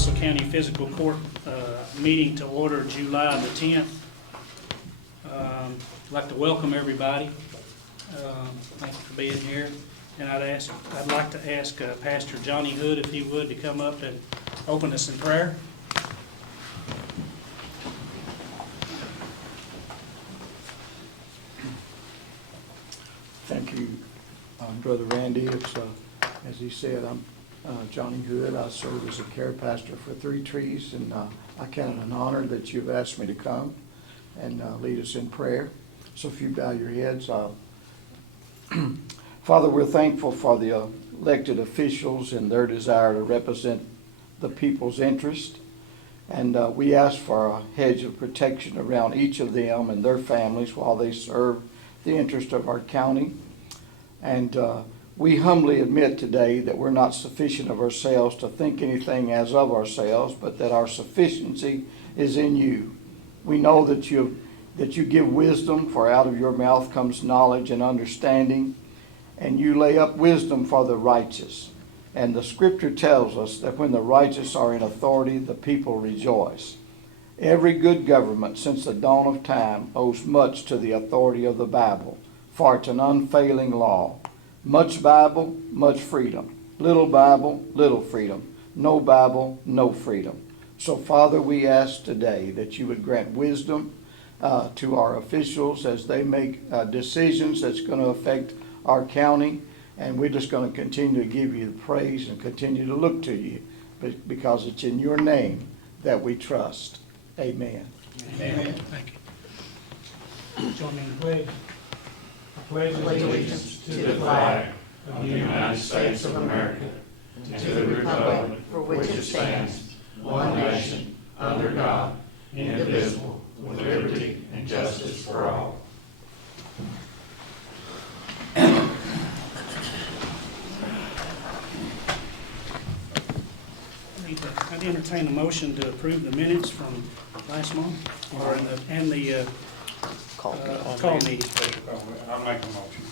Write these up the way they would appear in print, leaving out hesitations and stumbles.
Russell County Fiscal Court meeting to order July the 10th. I'd like to welcome everybody. Thank you for being here. And I'd like to ask Pastor Johnny Hood, if he would, to come up and open us in prayer. Thank you, Brother Randy. It's, as he said, I'm Johnny Hood. I serve as a care pastor for Three Trees, and I count it an honor that you've asked me to come and lead us in prayer. So if you bow your heads, Father, we're thankful for the elected officials and their desire to represent the people's interest. And we ask for a hedge of protection around each of them and their families while they serve the interest of our county. And we humbly admit today that we're not sufficient of ourselves to think anything as of ourselves, but that our sufficiency is in you. We know that you give wisdom, for out of your mouth comes knowledge and understanding, and you lay up wisdom for the righteous. And the scripture tells us that when the righteous are in authority, the people rejoice. Every good government since the dawn of time owes much to the authority of the Bible, for it's an unfailing law. Much Bible, much freedom. Little Bible, little freedom. No Bible, no freedom. So, Father, we ask today that you would grant wisdom to our officials as they make decisions that's going to affect our county. And we're just going to continue to give you the praise and continue to look to you, because it's in your name that we trust. Amen. Amen. Thank you. Join me in the pledge. I pledge allegiance to the flag of the United States of America, and to the republic for which it stands, one nation, under God, indivisible, with liberty and justice for all. I'd entertain a motion to approve the minutes from last month, and the call meeting. I'll make a motion.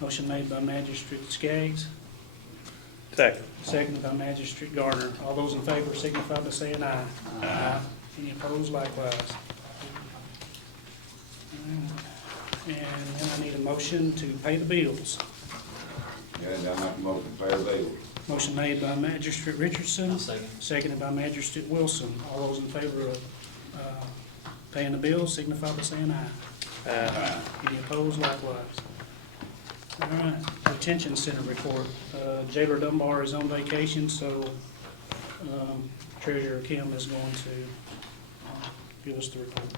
Motion made by Magistrate Skaggs, Second. seconded by Magistrate Garner. All those in favor signify by saying aye. Aye. Any opposed, likewise. And then I need a motion to pay the bills. And I make a motion to pay the bills. Motion made by Magistrate Richardson, seconded by Magistrate Wilson. All those in favor of paying the bills signify by saying aye. Any opposed, likewise. All right, Detention Center report. Jailer Dunbar is on vacation, so Treasurer Kim is going to give us the report.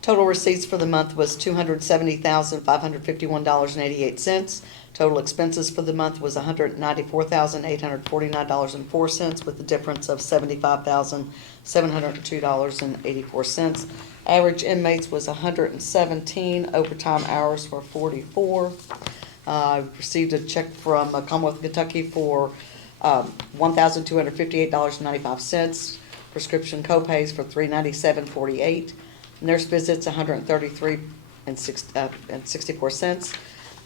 Total receipts for the month was $270,551.88. Total expenses for the month was $194,849.04, with a difference of $75,702.84. Average inmates was 117. Overtime hours were 44. I received a check from Commonwealth of Kentucky for $1,258.95. Prescription copays for $397.48. Nurse visits, $133.64.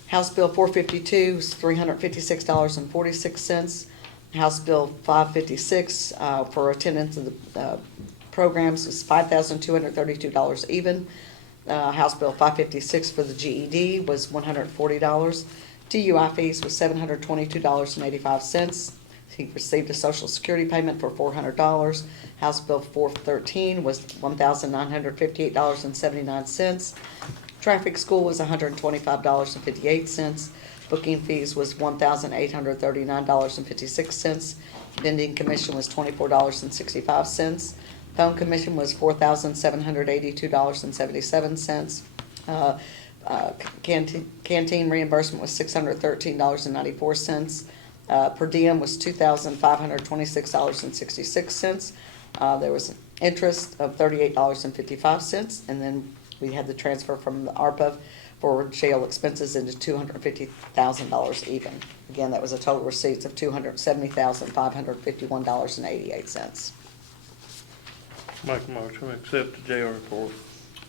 House Bill 452 is $356.46. House Bill 556 for attendance of the programs is $5,232 even. House Bill 556 for the GED was $140. DUI fees was $722.85. He received a Social Security payment for $400. House Bill 413 was $1,958.79. Traffic school was $125.58. Booking fees was $1,839.56. Vending commission was $24.65. Phone commission was $4,782.77. Canteen reimbursement was $613.94. Per diem was $2,526.66. There was interest of $38.55, and then we had the transfer from the ARPA for jail expenses into $250,000 even. Again, that was a total receipts of $270,551.88. Make a motion to accept the jail report.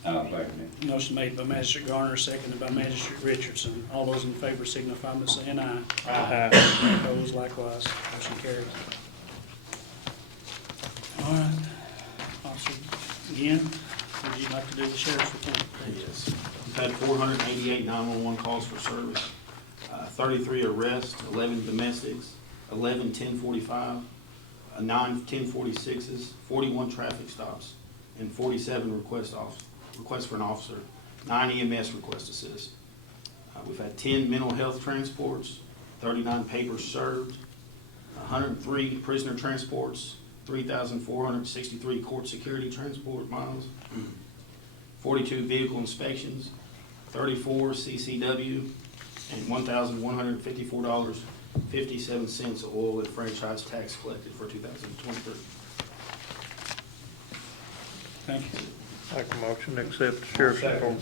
I'll second it. Motion made by Magistrate Garner, seconded by Magistrate Richardson. All those in favor signify by saying aye. Aye. Any opposed, likewise. Motion carries. All All right. Officer, again, would you like to do the sheriff's report, please? Yes. We've had 488 911 calls for service, 33 arrests, 11 domestics, 11 1045, 9 1046s, 41 traffic stops, and 47 requests for an officer, 9 EMS request assist. We've had 10 mental health transports, 39 papers served, 103 prisoner transports, 3,463 court security transport miles, 42 vehicle inspections, 34 CCW, and $1,154.57 of oil and franchise tax collected for 2023. Thank you. Make a motion to accept the sheriff's report.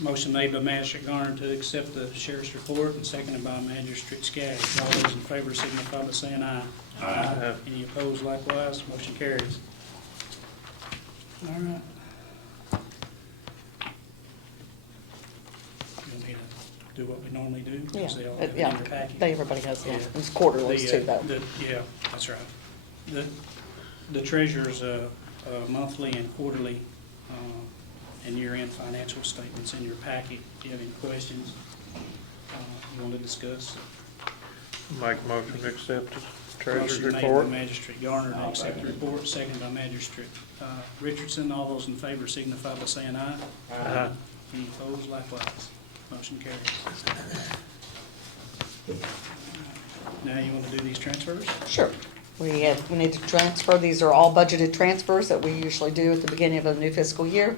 Motion made by Magistrate Garner to accept the sheriff's report and seconded by Magistrate Skaggs. All those in favor signify by saying aye. Aye. Any opposed likewise, motion carries. All right. You want me to do what we normally do? 'Cause they all have it in Yeah, their package. everybody has, Yeah. it's quarterly too, though. Yeah, that's right. The treasurer's monthly and quarterly and year-end financial statements in your packet. If you have any questions you want to discuss? Make a motion to accept the treasurer's Motion made by report. Magistrate Garner to accept the report, seconded by Magistrate Richardson. All those in favor signify by saying aye. Aye. Any opposed likewise, motion carries. Now you want to do these transfers? Sure. We need to transfer, these are all budgeted transfers that we usually do at the beginning of a new fiscal year.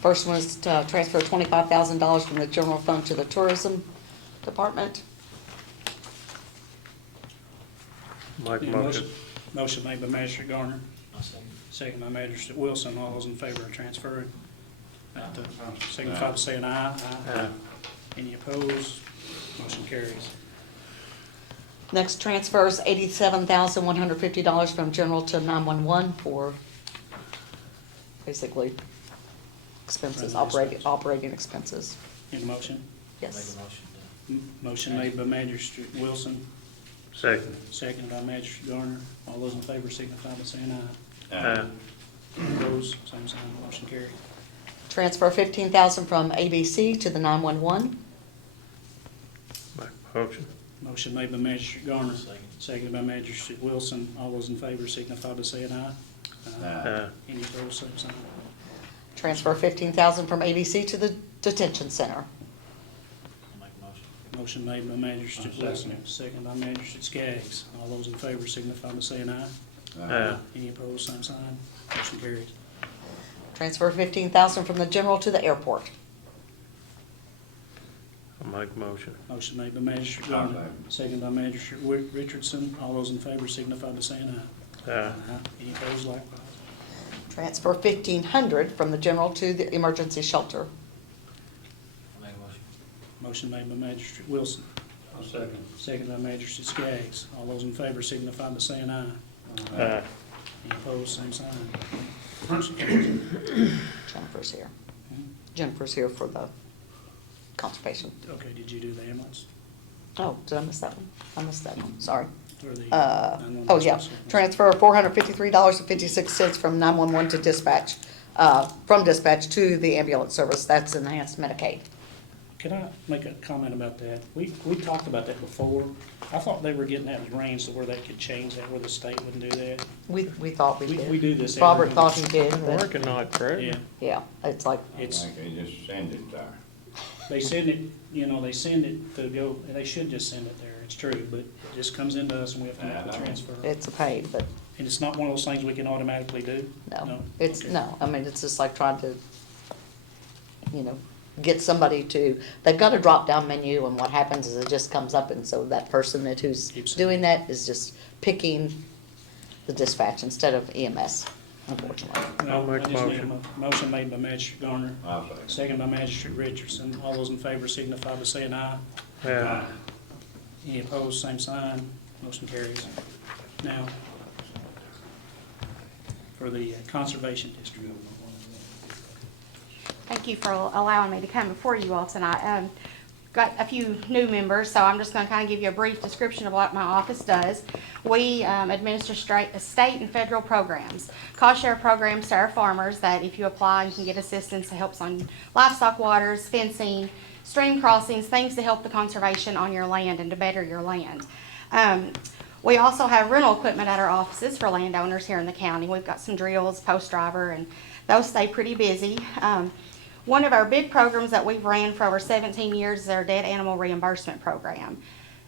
First one is to transfer $25,000 from the general fund to the tourism department. Make a Need a motion. Motion made by Magistrate Garner. Second by Magistrate Wilson. All those in favor of transferring? Signify by saying aye. Aye. Any opposed? Motion carries. Next transfer is $87,150 from general to 911 for basically expenses, operating expenses. Need a motion? Yes. Motion made by Magistrate Wilson, Second. seconded by Magistrate Garner. All those in favor signify by saying aye. Aye. Opposed? Same sign. Motion carried. Transfer $15,000 from ABC to the 911. Make a motion. Motion made by Magistrate Garner, seconded by Magistrate Wilson. All those in favor signify by saying aye. Aye. Any opposed? Same sign. Transfer $15,000 from ABC to the detention center. Motion made by Magistrate Wilson, seconded by Magistrate Skaggs. All those in favor signify by saying aye. Aye. Any opposed? Same sign. Motion carried. Transfer $15,000 from the general to the airport. I'll make a motion. Motion made by Magistrate Garner, seconded by Magistrate Richardson. All those in favor signify by saying aye. Aye. Any opposed? Likewise. Transfer $1,500 from the general to the emergency shelter. Motion made by Magistrate Wilson, seconded by Magistrate Skaggs. All those in favor signify by saying aye. Aye. Any opposed? Same sign. Motion carries. Jennifer's here. Jennifer's here for the conservation. Okay, did you do the ambulance? Oh, did I miss that one? I missed that one, sorry. Or the Oh, yeah, 911? transfer $453.56 from 911 to dispatch, from dispatch to the ambulance service, that's enhanced Medicaid. Can I make a comment about that? We talked about that before. I thought they were getting that range to where they could change that, where the state wouldn't do that. We thought we We did. do this every Robert month. thought he did, but, Working on it, correct? Yeah, yeah, it's like, I it's, think they just send it there. they send it, they send it to go, and they should just send it there, it's true, but it just comes into us and we have to make the transfer. it's a pain, but And it's not one of those things we can automatically do? no, it's, Okay. no, I mean, it's just like trying to, get somebody to, they've got a drop-down menu, and what happens is it just comes up, and so that person who's Keeps it. doing that is just picking the dispatch instead of EMS, unfortunately. I'll make I just need a motion. Motion made by Magistrate Garner, I'll second. second by Magistrate Richardson. All those in favor signify by saying aye. Aye. Any opposed, same sign. Motion carries. Now, for the Conservation District. Thank you for allowing me to come before you all tonight. got a few new members, so I'm just gonna kind of give you a brief description of what my office does. We administer state and federal programs, cost share programs to our farmers that if you apply, you can get assistance. It helps on livestock waters, fencing, stream crossings, things to help the conservation on your land and to better your land. We also have rental equipment at our offices for landowners here in the county. We've got some drills, post driver, and those stay pretty busy. One of our big programs that we've ran for over 17 years is our dead animal reimbursement program.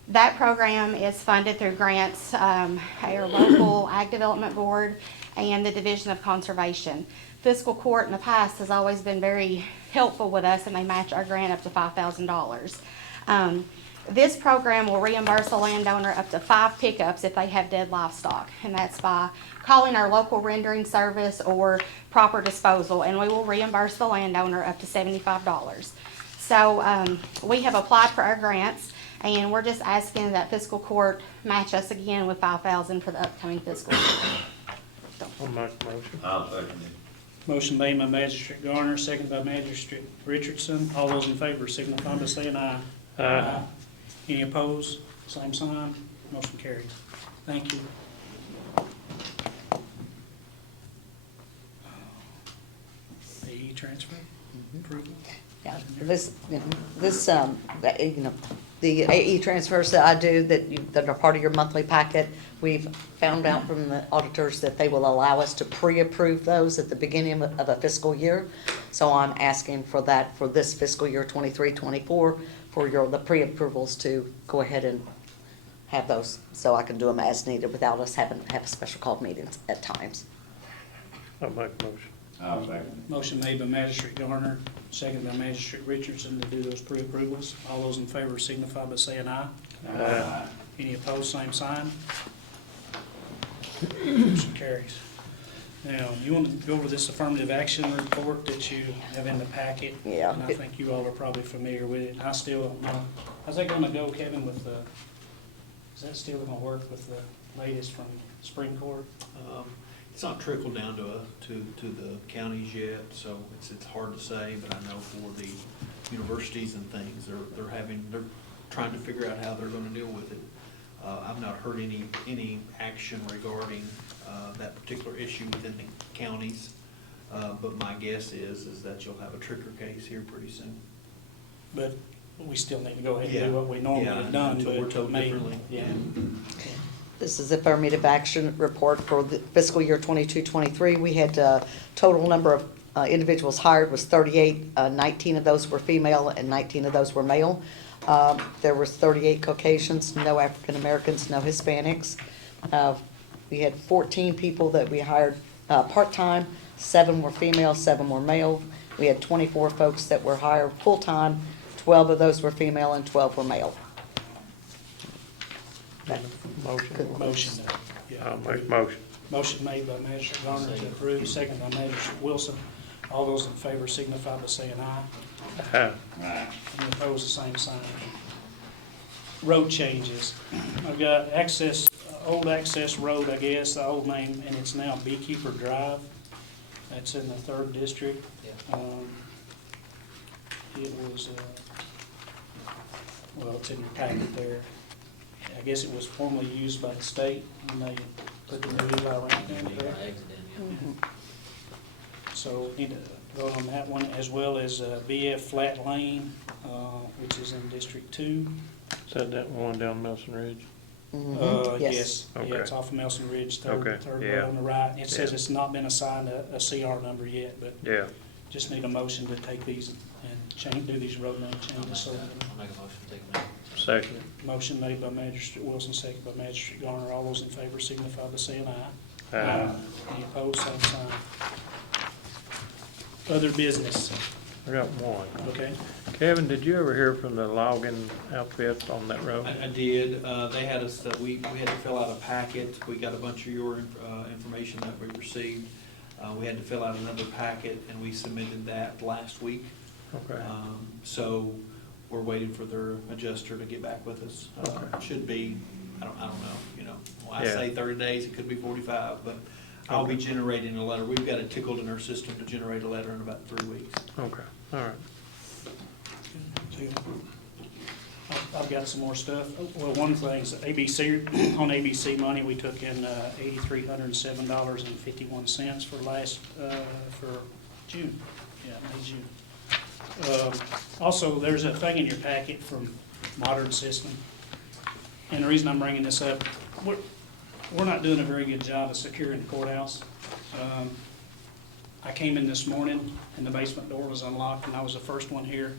That program is funded through grants, our local Ag Development Board and the Division of Conservation. Fiscal Court in the past has always been very helpful with us, and they match our grant up to $5,000. This program will reimburse a landowner up to 5 pickups if they have dead livestock, and that's by calling our local rendering service or proper disposal, and we will reimburse the landowner up to $75. So we have applied for our grants, and we're just asking that Fiscal Court match us again with $5,000 for the upcoming fiscal year. I'll make the motion. I'll second it. Motion made by Magistrate Garner, seconded by Magistrate Richardson. All those in favor signify by saying aye. Aye. Any opposed? Same sign. Motion carries. Thank you. AE transfer approval. Yeah, the AE transfers that I do that are part of your monthly packet, we've found out from the auditors that they will allow us to pre-approve those at the beginning of a fiscal year. So I'm asking for that for this fiscal year 23-24 for the pre-approvals to go ahead and have those, so I can do them as needed without us having to have special call meetings at times. I'll make the motion. I'll second it. Motion made by Magistrate Garner, seconded by Magistrate Richardson to do those pre-approvals. All those in favor signify by saying aye. Aye. Any opposed, same sign. Motion carries. Now, you want to go over this affirmative action report that you have in the packet? Yeah. And I think you all are probably familiar with it. I still don't know. How's that gonna go, Kevin, with the, is that still gonna work with the latest from Supreme Court? It's not trickled down to the counties yet, so it's hard to say, but I know for the universities and things, they're trying to figure out how they're gonna deal with it. I've not heard any action regarding that particular issue within the counties, but my guess is that you'll have a trigger case here pretty soon. But we still need to go ahead and Yeah. do what we normally Yeah, have done, until but we're told maybe- differently. Yeah. This is the affirmative action report for the fiscal year 22-23. We had total number of individuals hired was 38. 19 of those were female and 19 of those were male. There was 38 Caucasians, no African Americans, no Hispanics. We had 14 people that we hired part-time, 7 were female, 7 were male. We had 24 folks that were hired full-time, 12 of those were female and 12 were male. Motion. Motion. Yeah. I'll make the motion. Motion made by Magistrate Garner to approve, second by Magistrate Wilson. All those in favor signify by saying aye. Aye. Any opposed, the same sign. Road changes. I've got Old Access Road, I guess, the old name, and it's now Beekeeper Drive. That's in the 3rd District. It was, well, it's in your packet there. I guess it was formerly used by the state when they put the new Eli ramp in there. So we need to go on that one, as well as BF Flat Lane, which is in District 2. Is that one down Nelson Ridge? Yes, Okay. yeah, it's off of Nelson Ridge, third Okay, row yeah. on the right. It says Yeah. it's not been assigned a CR number yet, but Yeah. just need a motion to take these and do these road name changes. So, I'll make a motion to take them out. Second. motion made by Magistrate Wilson, second by Magistrate Garner. All those in favor signify by saying aye. Aye. Any opposed, same sign. Other business, I got one. okay? Kevin, did you ever hear from the logging outfit on that road? I did, they had us, we had to fill out a packet, we got a bunch of your information that we received. We had to fill out another packet, and we submitted that last week. Okay. So we're waiting for their adjuster to get back with us. Okay. It should be, I don't know, well, I Yeah. say 30 days, it could be 45, but I'll be Okay. generating a letter. We've got it tickled in our system to generate a letter in about 3 weeks. Okay, all right. I've got some more stuff. Well, one of the things, ABC, on ABC money, we took in $8,307.51 for for June. Yeah, May, June. Also, there's a thing in your packet from Modern System. And the reason I'm bringing this up, we're not doing a very good job of securing the courthouse. I came in this morning and the basement door was unlocked and I was the first one here.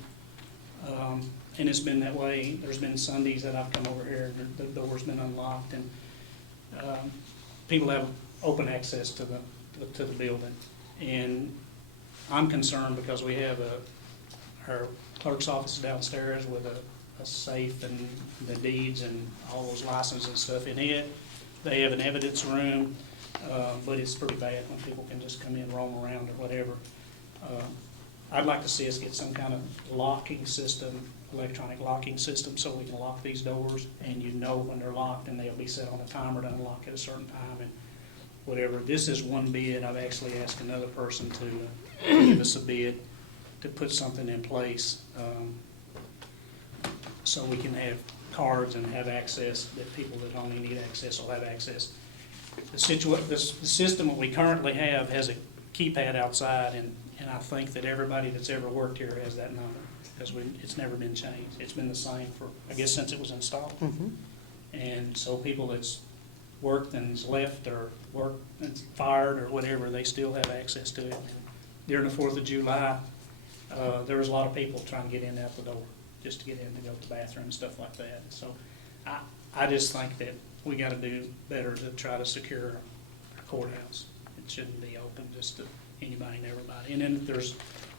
And it's been that way. There's been Sundays that I've come over here and the door's been unlocked and people have open access to the building. And I'm concerned because we have our clerk's office downstairs with a safe and the deeds and all those licenses and stuff in it. They have an evidence room, but it's pretty bad when people can just come in, roam around or whatever. I'd like to see us get some kind of locking system, electronic locking system, so we can lock these doors and you know when they're locked and they'll be set on a timer to unlock at a certain time and whatever. This is one bid. I've actually asked another person to give us a bid to put something in place so we can have cards and have access, that people that only need access will have access. The system that we currently have has a keypad outside, and I think that everybody that's ever worked here has that number, because it's never been changed. It's been the same for, I guess, since it was installed. And so people that's worked and's left or worked and fired or whatever, they still have access to it. And during the 4th of July, there was a lot of people trying to get in and out the door, just to get in to go to the bathroom and stuff like that. So I just think that we got to do better to try to secure our courthouse. It shouldn't be open just to anybody and everybody. And then if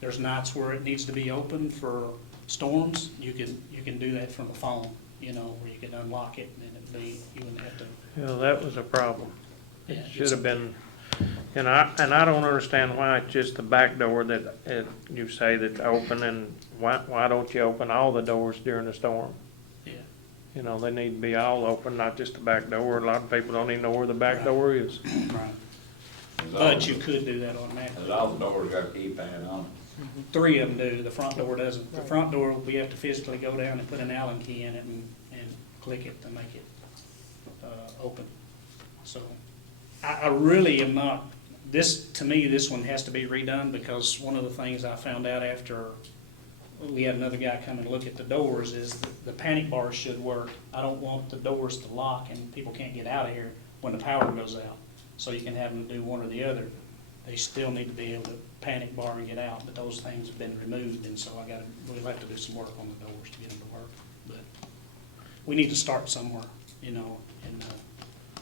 there's nights where it needs to be open for storms, you can do that from the phone, you know, where you can unlock it and then you wouldn't have to. Yeah, that was a problem. It Yeah, should have been, and I don't understand why it's just the back door that you say that's open, and why don't you open all the doors during the storm? Yeah. You know, they need to be all open, not just the back door. A lot of people don't even know where the back door is. Right. But you could do that automatically. Cause all the doors got a keypad on them. 3 of them do. The front door doesn't. The front door, we have to physically go down and put an Allen key in it and click it to make it open. So I really am not, to me, this one has to be redone, because one of the things I found out after we had another guy come and look at the doors is the panic bars should work. I don't want the doors to lock and people can't get out of here when the power goes out. So you can have them do one or the other. They still need to be able to panic bar and get out, but those things have been removed, and so we'll have to do some work on the doors to get them to work. But we need to start somewhere, you know, and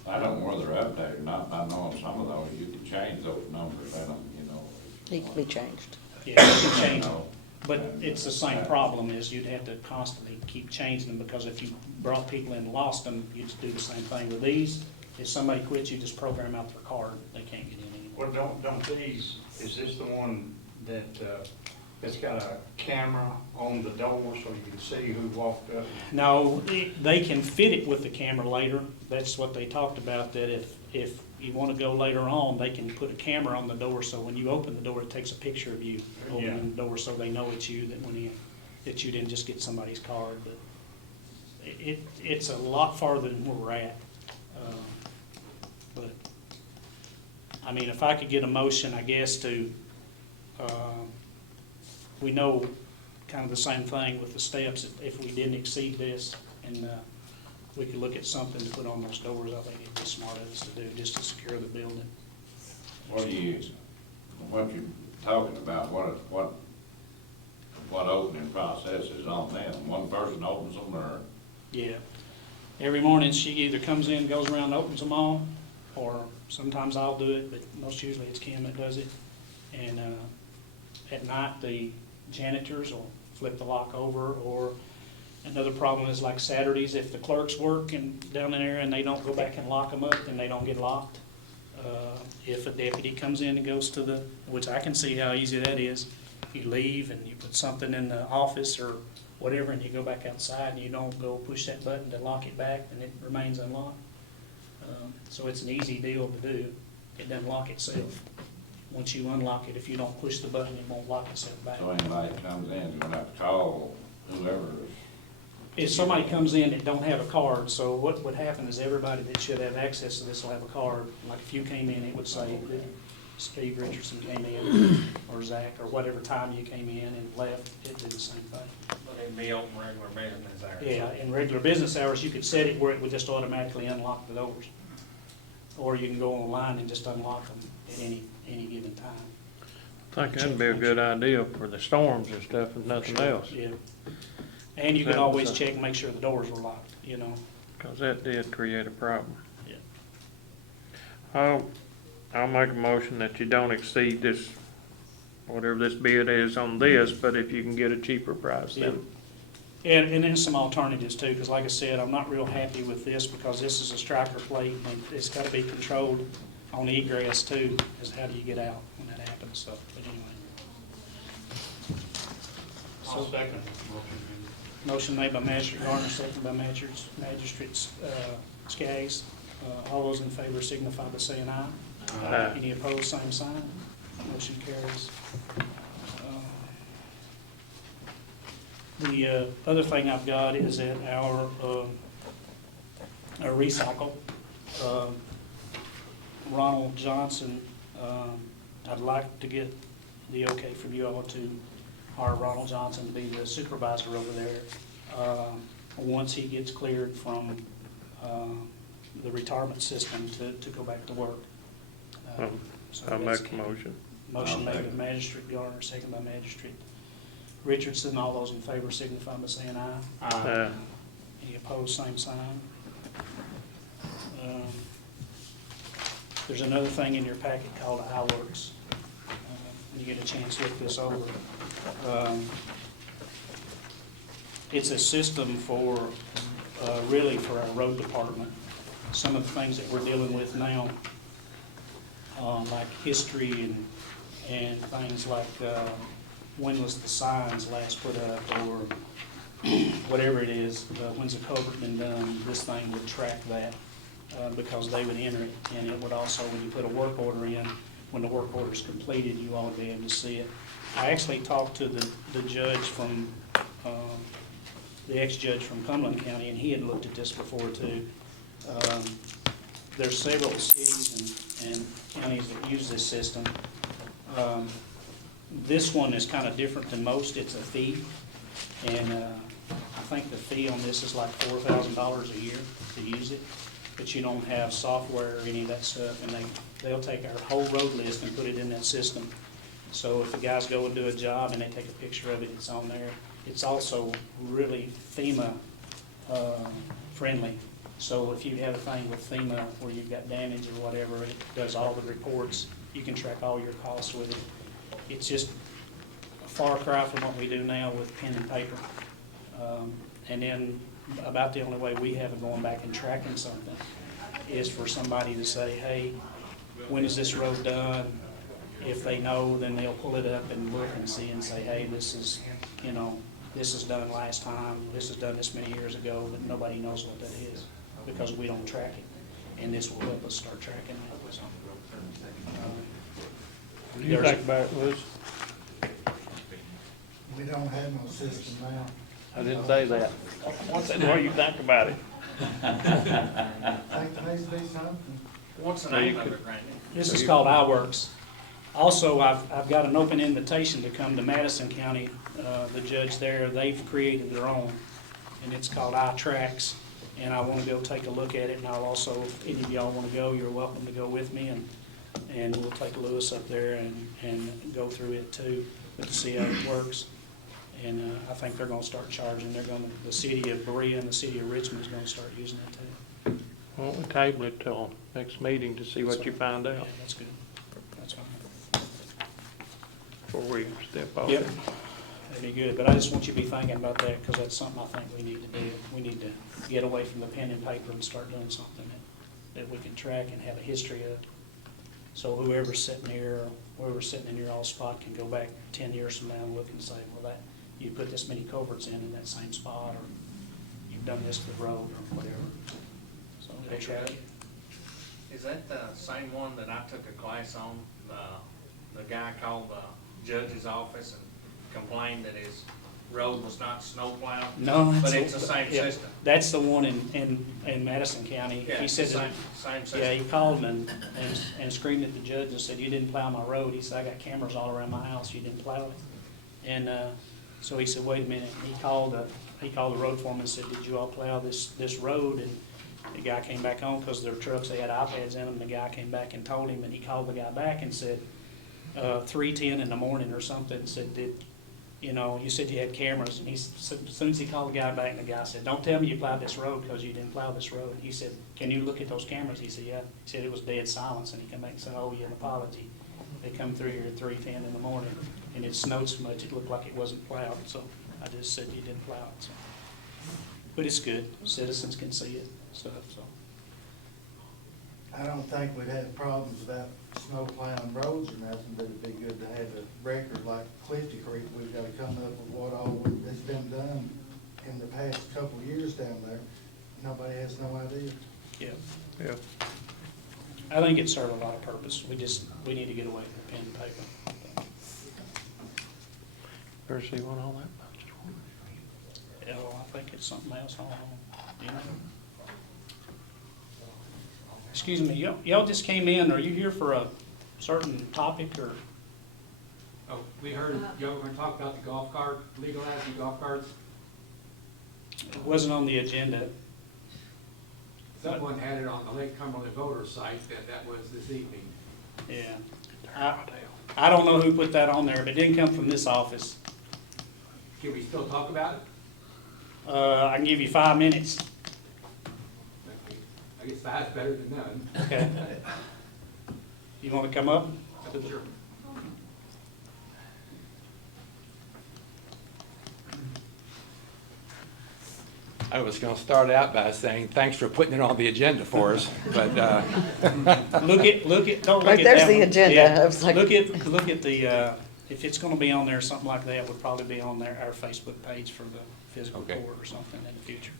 I don't know whether they're updated, not, I know on some of those, you can change those numbers, they don't, you know. Need to be changed. yeah, you can change You them. know. But it's the same problem, is you'd have to constantly keep changing them, because if you brought people in and lost them, you'd do the same thing with these. If somebody quits, you just program out their card, they can't get in anymore. Well, don't these, is this the one that, it's got a camera on the door so you can see who walked up? No, they can fit it with the camera later. That's what they talked about, that if you want to go later on, they can put a camera on the door, so when you open the door, it takes a picture of you opening the door, so they know it's you that went in, that you didn't just get somebody's card. But it's a lot farther than where we're at. But, I mean, if I could get a motion, I guess, to, we know kind of the same thing with the steps. If we didn't exceed this, and we could look at something to put on those doors, I think it'd be smart of us to do, just to secure the building. What you talking about, what opening process is on them? One person opens them, or? Yeah. Every morning, she either comes in, goes around and opens them all, or sometimes I'll do it, but most usually it's Kim that does it. And at night, the janitors will flip the lock over, or another problem is like Saturdays, if the clerks work down in there and they don't go back and lock them up, then they don't get locked. If a deputy comes in and goes to which I can see how easy that is, you leave and you put something in the office or whatever, and you go back outside and you don't go push that button to lock it back, and it remains unlocked. So it's an easy deal to do. It doesn't lock itself. Once you unlock it, if you don't push the button, it won't lock itself back. So anybody that comes in, you're gonna have to call whoever's if somebody comes in that don't have a card, so what would happen is everybody that should have access to this will have a card. Like if you came in, it would say that Steve Richardson came in, or Zach, or whatever time you came in and left, it did the same thing. But it'd be open regular business hours. Yeah, in regular business hours, you could set it where it would just automatically unlock the doors. Or you can go online and just unlock them at any given time. I think that'd be a good idea for the storms and stuff, if nothing else. Yeah. And you can That always was a- check and make sure the doors were locked, you know. Cause that did create a problem. Yeah. I'll make a motion that you don't exceed this, whatever this bid is on this, but if you can get a cheaper price, then. And then some alternatives too, because like I said, I'm not real happy with this because this is a striker plate and it's gotta be controlled on egress too, is how do you get out when that happens, so, but anyway. I'll second the motion. Motion made by Magistrate Garner, second by Magistrate Skaggs. All those in favor signify by saying aye. Aye. Any opposed, same sign. Motion carries. The other thing I've got is at our recycle. Ronald Johnson, I'd like to get the okay from you all to hire Ronald Johnson to be the supervisor over there. Once he gets cleared from the retirement system to go back to work. So I'll that's- make a motion. Motion made by Magistrate Garner, second by Magistrate Richardson. All those in favor signify by saying aye. Any opposed, same sign. There's another thing in your packet called iWorks. When you get a chance, look this over. It's a system for, really for our road department. Some of the things that we're dealing with now, like history and things like when was the signs last put up, or whatever it is, when's the culvert been done, this thing would track that, because they would enter it, and it would also, when you put a work order in, when the work order's completed, you ought to be able to see it. I actually talked to the judge from, the ex-judge from Cumberland County, and he had looked at this before too. There's several cities and counties that use this system. This one is kind of different than most. It's a fee, and I think the fee on this is like $4,000 a year to use it, but you don't have software or any of that stuff, and they'll take our whole road list and put it in that system. So if the guys go and do a job and they take a picture of it, it's on there. It's also really FEMA friendly. So if you have a thing with FEMA where you've got damage or whatever, it does all the reports. You can track all your costs with it. It's just a far cry from what we do now with pen and paper. And then about the only way we have of going back and tracking something is for somebody to say, hey, when is this road done? If they know, then they'll pull it up and look and see and say, hey, this is, you know, this is done last time, this is done this many years ago, but nobody knows what that is because we don't track it. And this will help us start tracking it. So, What do you think about it, Liz? We don't have no system now. I didn't say that. What do you think about it? I think there needs to be something. What's the So you name of could- it, Randy? This is called iWorks. Also, I've got an open invitation to come to Madison County. The judge there, they've created their own, and it's called iTracks. And I want to go take a look at it, and I'll also, if any of y'all want to go, you're welcome to go with me, and we'll take Lewis up there and go through it too, to see how it works. And I think they're going to start charging. The city of Berea and the city of Richmond is going to start using it too. Why don't we table it till next meeting to see what you find Yeah, out that's good. That's fine. before we step off? Yep, that'd be good, but I just want you to be thinking about that, because that's something I think we need to do. We need to get away from the pen and paper and start doing something that we can track and have a history of. So whoever's sitting here, whoever's sitting in your all spot can go back 10 years from now and look and say, well, that, you put this many culverts in that same spot, or you've done this to the road, or whatever. So it'll track it. Is that the same one that I took a class on? The guy called the judge's office and complained that his road was not snow plowed? No, But that's it's the same yeah, system? That's the one in Madison County. Yeah, He it's said, the that- same yeah, system. he called and screamed at the judge and said, you didn't plow my road. He said, I got cameras all around my house, you didn't plow it. And, so he said, wait a minute. He called the road foreman and said, did you all plow this road? And the guy came back on, because their trucks, they had iPads in them. The guy came back and told him, and he called the guy back and said, 3:10 in the morning or something, said, you said you had cameras. And as soon as he called the guy back, and the guy said, don't tell me you plowed this road, because you didn't plow this road. He said, can you look at those cameras? He said, yeah. He said it was dead silence, and he came back and said, oh, yeah, an apology. They come through here at 3:10 in the morning, and it snowed so much it looked like it wasn't plowed, so I just said you didn't plow it, so. But it's good, citizens can see it, stuff, so. I don't think we'd have problems about snow plowing roads or nothing, but it'd be good to have a record like Clifty Creek. We've got to come up with what all has been done in the past couple of years down there. Nobody has no idea. Yeah, Yeah. I think it served a lot of purpose. We need to get away from pen and paper. Where's he want all that budget? Yeah, well, I think it's something else, hold on, you know. Excuse me, y'all just came in, are you here for a certain topic, or? Oh, we heard y'all were gonna talk about the golf cart, legalizing golf carts. It wasn't on the agenda. Someone had it on the Lake Cumberland voter site that was this evening. Yeah. I don't know who put that on there, but it didn't come from this office. Can we still talk about it? I can give you 5 minutes. I guess that's better than none. Okay. You want to come up? Sure. I was going to start out by saying thanks for putting it on the agenda for us, but Look at, don't look Right, at there's that the one. agenda. Yeah. I was like- Look at the, if it's gonna be on there, something like that would probably be on our Facebook page for the physical Okay. court or something in the future.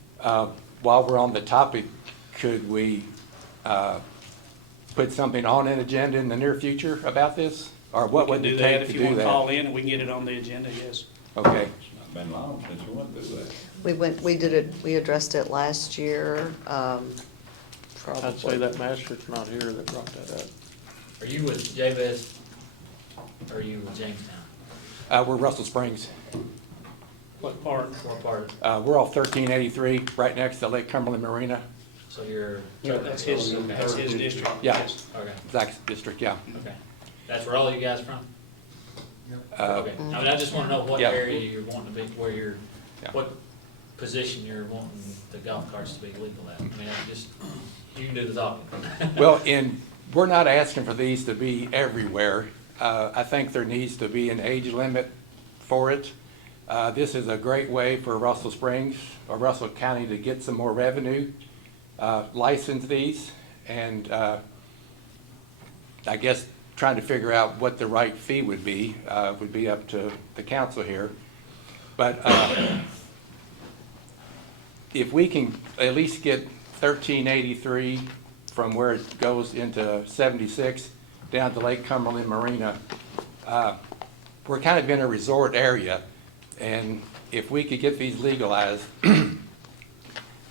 while we're on the topic, could we put something on an agenda in the near future about this? Or what would it take to If you do want to call that? in and we can get it on the agenda, yes. Okay, It's not been long since you went through that. We addressed it last year, I'd say probably. that master's not here that brought that up. Are you with JBS or are you with Jamestown? we're Russell Springs. What part? What part? We're off 1383, right next to Lake Cumberland Marina. So you're. That's his district. Yeah. yes. Okay, Zach's district, yeah. okay. That's where all you guys from? Okay. I mean, I just wanna know what Yeah. area you're wanting to be, where you're, Yeah. what position you're wanting the golf carts to be legal at. I mean, I just, you can do the talking. Well, we're not asking for these to be everywhere. I think there needs to be an age limit for it. This is a great way for Russell Springs or Russell County to get some more revenue, license these, and I guess trying to figure out what the right fee would be up to the council here. But if we can at least get 1383 from where it goes into 76 down to Lake Cumberland Marina, we're kind of in a resort area, and if we could get these legalized,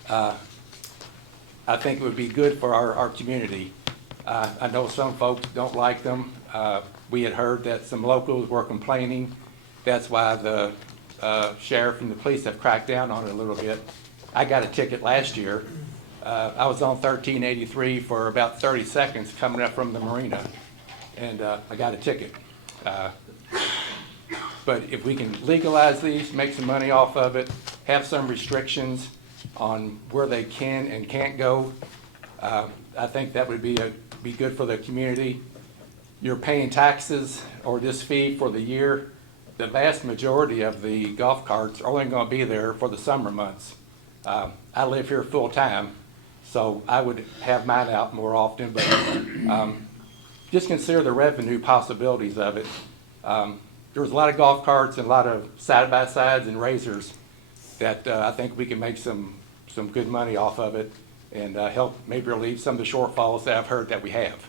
I think it would be good for our community. I know some folks don't like them. We had heard that some locals were complaining. That's why the sheriff and the police have cracked down on it a little bit. I got a ticket last year. I was on 1383 for about 30 seconds coming up from the marina, and I got a ticket. But if we can legalize these, make some money off of it, have some restrictions on where they can and can't go, I think that would be good for the community. You're paying taxes or this fee for the year. The vast majority of the golf carts are only going to be there for the summer months. I live here full time, so I would have mine out more often, but just consider the revenue possibilities of it. There's a lot of golf carts and a lot of side-by-sides and razors that I think we can make some good money off of it and help maybe relieve some of the shortfalls that I've heard that we have.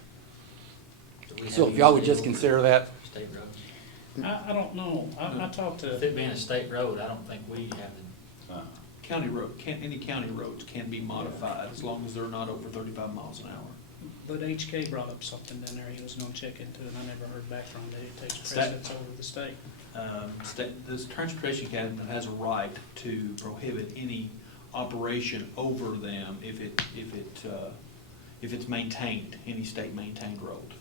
So if y'all would just consider that. State roads. I don't know. I talked If to, it being a state road, I don't think we have to, County road, any county roads can be modified as long as they're not over 35 miles an hour. but HK brought up something down there he was gonna check into, and I never heard back from him, that it takes State- precedence over the state. This Transportation Cabinet has a right to prohibit any operation over them if it's maintained, any state maintained road.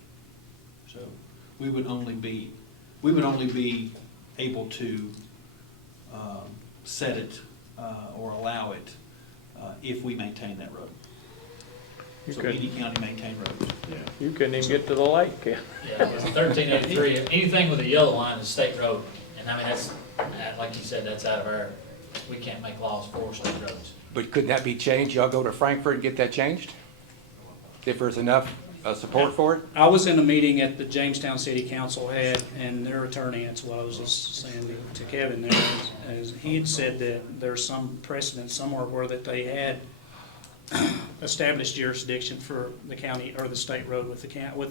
So we would only be able to set it or allow it if we maintain that road. You So could- any county maintained roads. You couldn't even get to the lake, can yeah, it's 1383, anything with a yellow line is state road. And I mean, that's, like you said, that's out of our, we can't make laws for state roads. But couldn't that be changed? Y'all go to Frankfurt and get that changed? If there's enough support for it? I was in a meeting at the Jamestown City Council had, and their attorney, that's what I was just saying to Kevin there, is he had said that there's some precedent somewhere where that they had established jurisdiction for the county or the state road with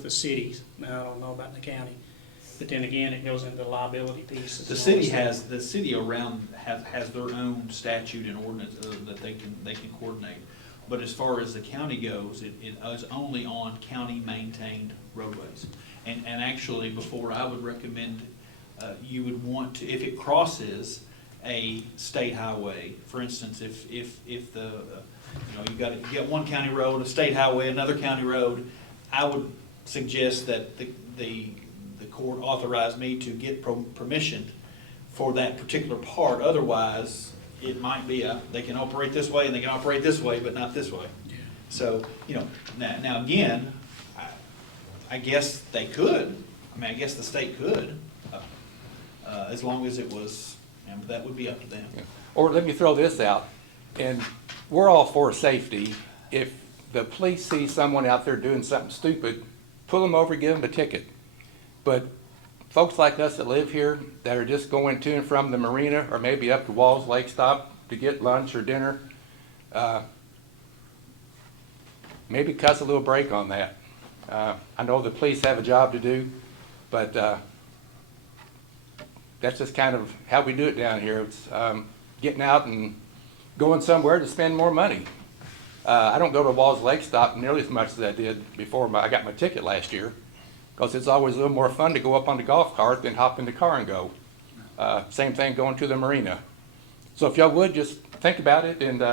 the cities. Now, I don't know about the county, but then again, it goes into the liability piece. The city around has their own statute and ordinance that they can coordinate. But as far as the county goes, it is only on county maintained roadways. And actually, before I would recommend, you would want to, if it crosses a state highway, for instance, if the, you got one county road, a state highway, another county road, I would suggest that the court authorize me to get permission for that particular part. Otherwise, it might be they can operate this way and they can operate this way, but not this way. Yeah. So, now again, I guess they could. I mean, I guess the state could, as long as it was, but that would be up to them. Yeah. Or let me throw this out, and we're all for safety. If the police see someone out there doing something stupid, pull them over, give them a ticket. But folks like us that live here, that are just going to and from the marina, or maybe up to Walls Lake Stop to get lunch or dinner, maybe cuss a little break on that. I know the police have a job to do, but that's just kind of how we do it down here. It's getting out and going somewhere to spend more money. I don't go to Walls Lake Stop nearly as much as I did before I got my ticket last year, because it's always a little more fun to go up on the golf cart than hop in the car and go. Same thing going to the marina. So if y'all would, just think about it, and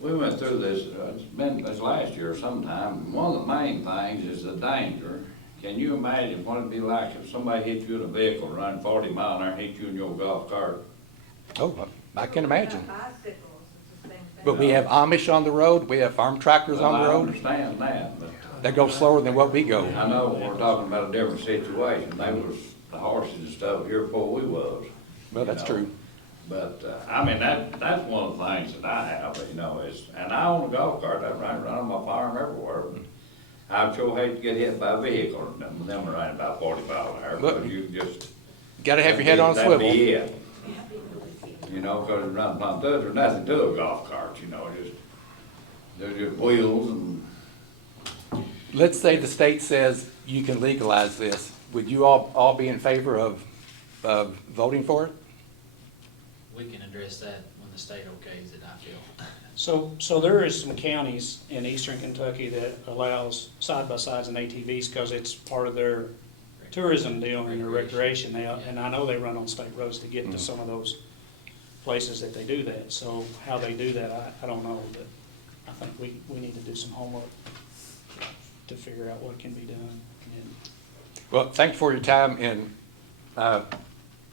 We went through this, it's been this last year sometime. One of the main things is the danger. Can you imagine what it'd be like if somebody hit you in a vehicle running 40 miles an hour, hit you in your golf cart? oh, I can imagine. But we have Amish on the road, we have farm tractors on the I road. understand that, but They go slower than what we go. I know we're talking about a different situation. They was the horses and stuff here before we was. Well, that's true. But, I mean, that's one of the things that I have, is, and I own a golf cart, I run on my farm everywhere. I'd sure hate to get hit by a vehicle, them running about 40 miles an hour, Look, because you just. Gotta have your head on a that'd swivel. be it. Because there's nothing to a golf cart, they're just wheels and. Let's say the state says you can legalize this. Would you all be in favor of voting for it? We can address that when the state okays it, I feel. So there is some counties in eastern Kentucky that allows side-by-sides and ATVs because it's part of their tourism deal and their recreation. And I know they run on state roads to get to some of those places that they do that. So how they do that, I don't know, but I think we need to do some homework to figure out what can be done. And Well, thank you for your time, and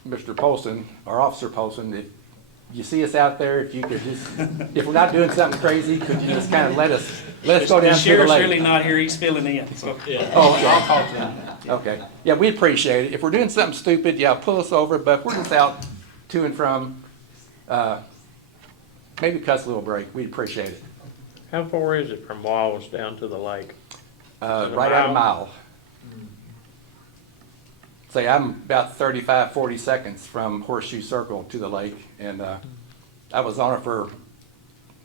Mr. Polson, or Officer Polson, if you see us out there, if you could just, if we're not doing something crazy, could you just kind of let us go down to the lake? The sheriff's really not here, he's filling in, so. Yeah. Oh, okay. I'll talk to him. Okay. Yeah, we appreciate it. If we're doing something stupid, yeah, pull us over, but if we're just out to and from, maybe cuss a little break. We'd appreciate it. How far is it from Walls down to the lake? Right at a mile. Say, I'm about 35, 40 seconds from Horseshoe Circle to the lake, and I was on it for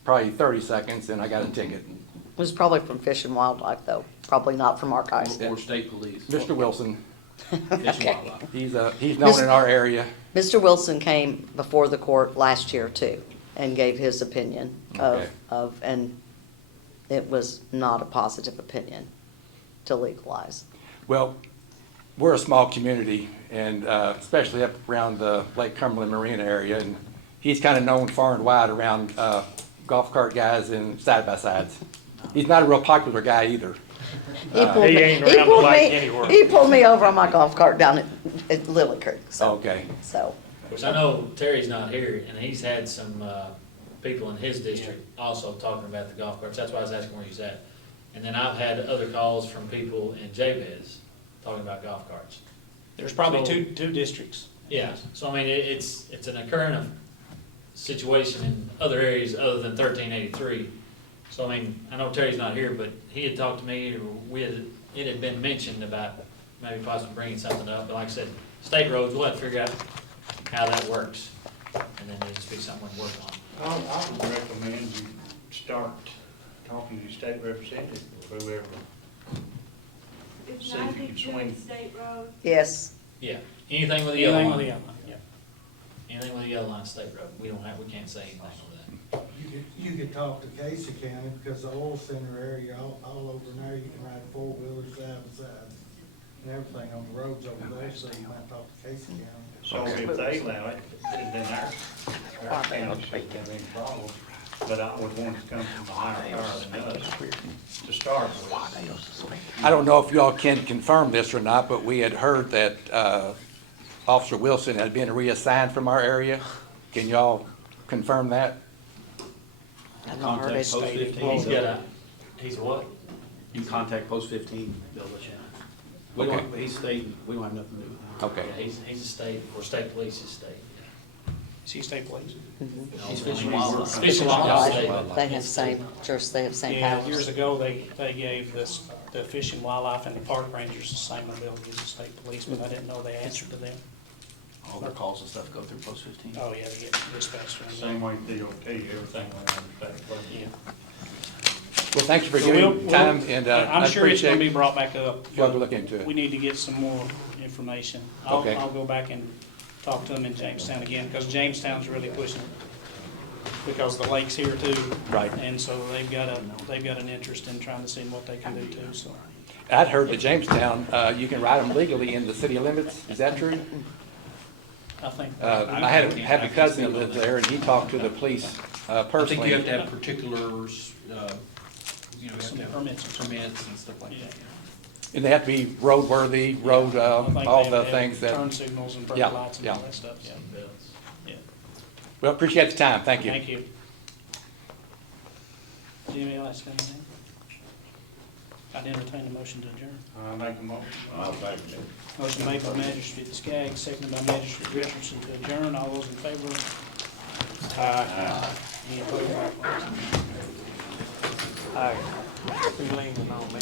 probably 30 seconds, and I got a ticket. It was probably from Fish and Wildlife, though, probably not from Archives. Or state police. Mr. Wilson, Fish and Wildlife. He's known in our area. Mr. Wilson came before the court last year too, and gave his opinion Okay. and it was not a positive opinion to legalize. Well, we're a small community, and especially up around the Lake Cumberland Marina area, and he's kind of known far and wide around golf cart guys and side-by-sides. He's not a real popular guy either. He pulled he me- ain't he around the pulled lake me- anywhere. He pulled me over on my golf cart down at Lily Creek, Okay. so. Which I know Terry's not here, and he's had some, people in his district also talking about the golf carts, that's why I was asking where he's at. And then I've had other calls from people in Jabez talking about golf carts. There's probably So- two districts. Yeah, so I mean, it's an occurrent situation in other areas other than 1383. So I mean, I know Terry's not here, but he had talked to me, or it had been mentioned about maybe possibly bringing something up, but like I said, state roads, we'll have to figure out how that works, and then it'll just be something we can work on. I would recommend you start talking to your state representative, or whoever. See if you can swing. State road. Yes, Yeah, anything with the yellow Anything line. with the yellow line, yeah. Anything with the yellow line, state road, we can't say anything with that. You could talk to Casey County, because the oil center area, all over there, you can ride four-wheelers side by side. And everything on the roads over there, so you might talk to Casey County. So if they allow it, then our county shouldn't have any problem. But I would want it to come from a higher power than us to start with. I don't know if y'all can confirm this or not, but we had heard that Officer Wilson had been reassigned from our area. Can y'all confirm that? I've not heard it Contact Post stated. 15. He's got he's what? You can contact Post 15, they'll let you know. We Okay. don't, he's state, we don't have nothing to do with him. Okay. Yeah, he's a state, or state police is state. Is he state police? He's Fish and Wildlife. Fish and Wildlife state. They have same, they have same Yeah, powers. years ago, they gave the Fish and Wildlife and the park rangers the same ability as the state police, but I didn't know they answered to them. All their calls and stuff go through Post 15. Oh, yeah, they get dispatched around. Same way DOT, everything around the state. Yeah. Well, thank you for So giving me time, and I'm I sure it's gonna be appreciate brought back up. y'all to look into it. We need to get some more information. Okay. I'll go back and talk to them in Jamestown again, because Jamestown's really pushing it. Because the lake's here too. Right. And so they've got an interest in trying to see what they can do too, so. I'd heard that Jamestown, you can ride them legally in the city limits. Is that true? I think. I have a cousin that lives there, and he talked to the police I think personally. you have to have particulars, you know, you have Some to have permits. permits and stuff like Yeah. that. And they have to be roadworthy, road, I think all they the have to have things that. turn signals and brake Yeah, lights and yeah. all that stuff, yeah. Yeah. Well, appreciate the time. Thank you. Thank you. Jimmy, last comment? I'd entertain a motion to adjourn. I make a motion. I'll take it. Motion made by Magistrate Skaggs, seconded by Magistrate Richardson to adjourn. All those in favor? Aye. Any opposed? Hi. Who leaning on me?